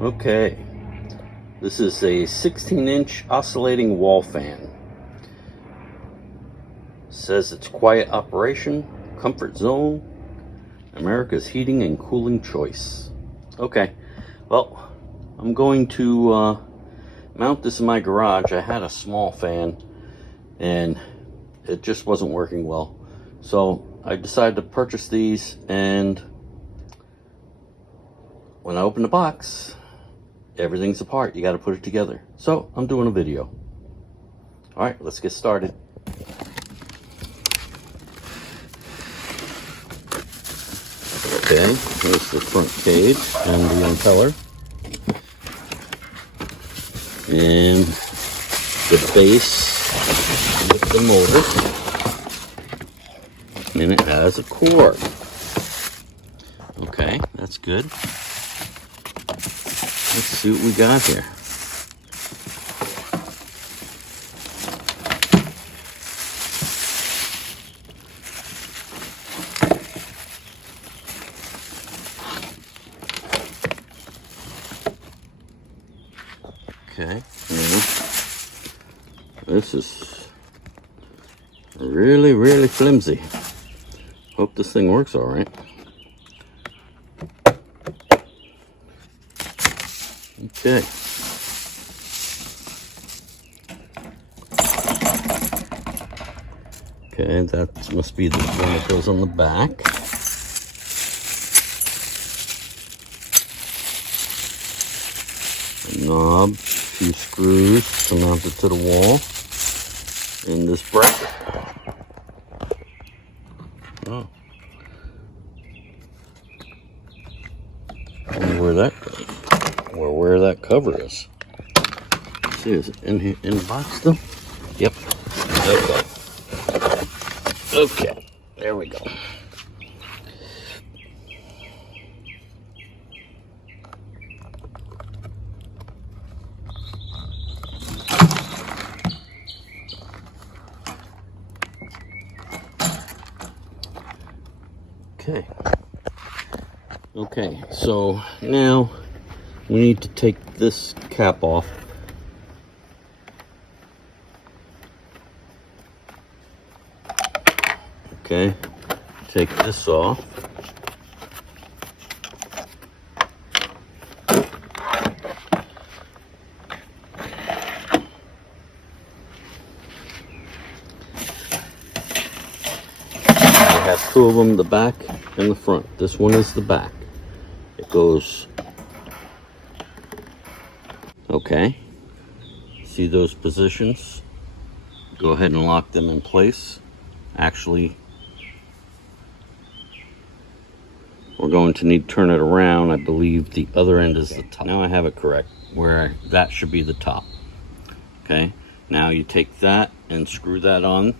Okay, this is a 16-inch oscillating wall fan. Says it's quiet operation, comfort zone, America's heating and cooling choice. Okay, well, I'm going to mount this in my garage. I had a small fan and it just wasn't working well. So I decided to purchase these, and when I open the box, everything's apart. You got to put it together. So I'm doing a video. All right, let's get started. Okay, here's the front cage and the impeller. And the base with the motor. And it has a cord. Okay, that's good. Let's see what we got here. Okay, this is really flimsy. Hope this thing works all right. Okay. Okay, that must be the one that goes on the back. A knob, a few screws to mount it to the wall, and this bracket. Oh. I wonder where that goes. Or where that cover is. Let's see, is it in here in the box still? Yep. Okay, there we go. Okay, so now we need to take this cap off. Okay, take this off. I have two of them, the back and the front. This one is the back. It goes. Okay, see those positions? Go ahead and lock them in place. Actually, we're going to need to turn it around. I believe the other end is the top. Now I have it correct, where that should be the top. Okay, now you take that and screw that on.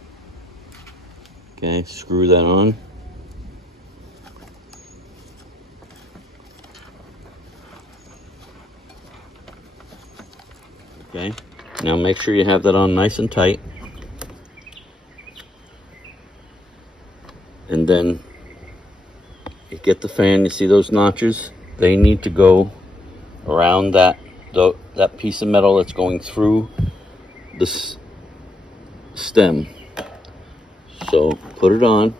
Okay, screw that on. Okay, now make sure you have that on nice and tight. And then you get the fan, you see those notches? They need to go around that piece of metal that's going through this stem. So put it on.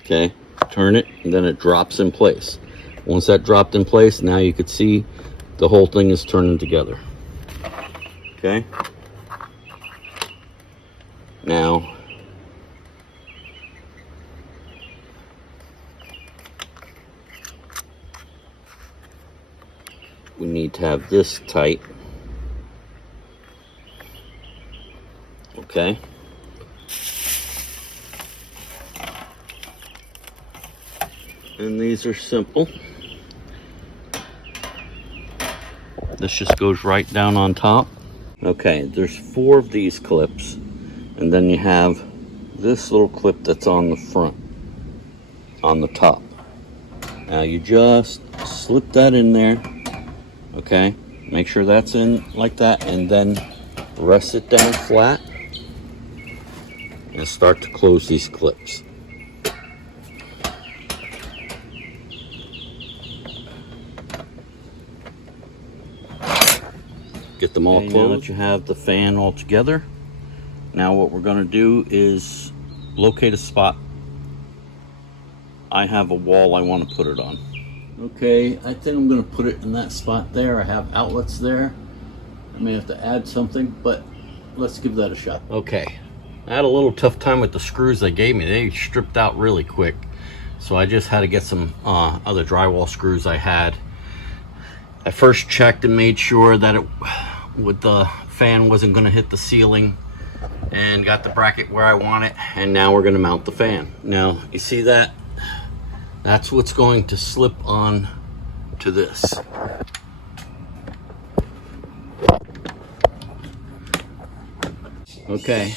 Okay, turn it, and then it drops in place. Once that dropped in place, now you could see the whole thing is turning together. Okay, now we need to have this tight. Okay, and these are simple. This just goes right down on top. Okay, there's 4 of these clips, and then you have this little clip that's on the front, on the top. Now you just slip that in there. Okay, make sure that's in like that, and then rest it down flat and start to close these clips. get them all closed. Now that you have the fan all together, now what we're going to do is locate a spot. I have a wall I want to put it on. Okay, I think I'm going to put it in that spot there. I have outlets there. I may have to add something, but let's give that a shot. Okay, I had a little tough time with the screws they gave me. They stripped out really quick. So I just had to get some other drywall screws I had. I first checked and made sure that the fan wasn't going to hit the ceiling, and got the bracket where I want it. And now we're going to mount the fan. Now you see that? That's what's going to slip on to this. Okay,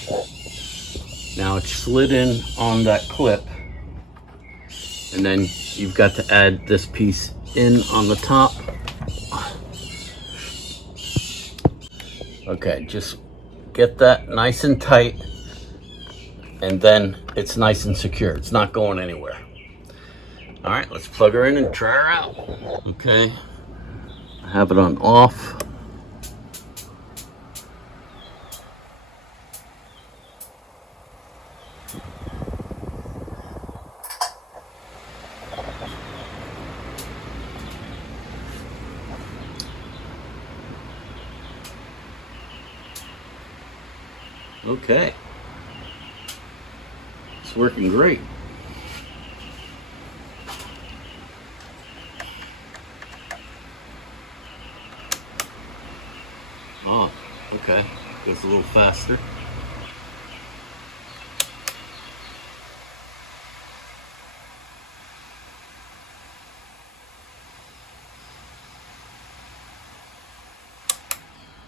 now it's slid in on that clip, and then you've got to add this piece in on the top. Okay, just get that nice and tight, and then it's nice and secure. It's not going anywhere. All right, let's plug her in and try her out. Okay, I have it on off. Okay, it's working great. Oh, okay, goes a little faster.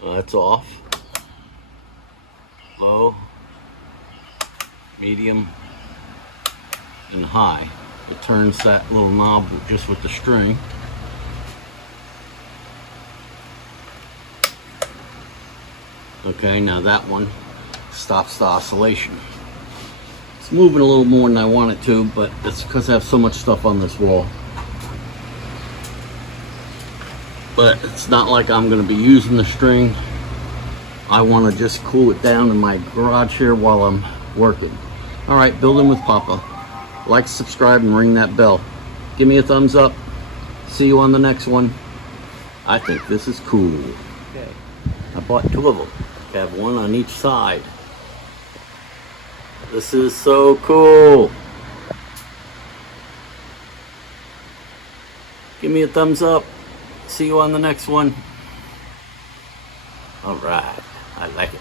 That's off. Low, medium, and high. It turns that little knob just with the string. Okay, now that one stops the oscillation. It's moving a little more than I want it to, but it's because I have so much stuff on this wall. But it's not like I'm going to be using the string. I want to just cool it down in my garage here while I'm working. All right, building with Papa. Like, subscribe, and ring that bell. Give me a thumbs up. See you on the next one. I think this is cool. Okay, I bought 2 of them. I have one on each side. This is so cool. Give me a thumbs up. See you on the next one. All right, I like it.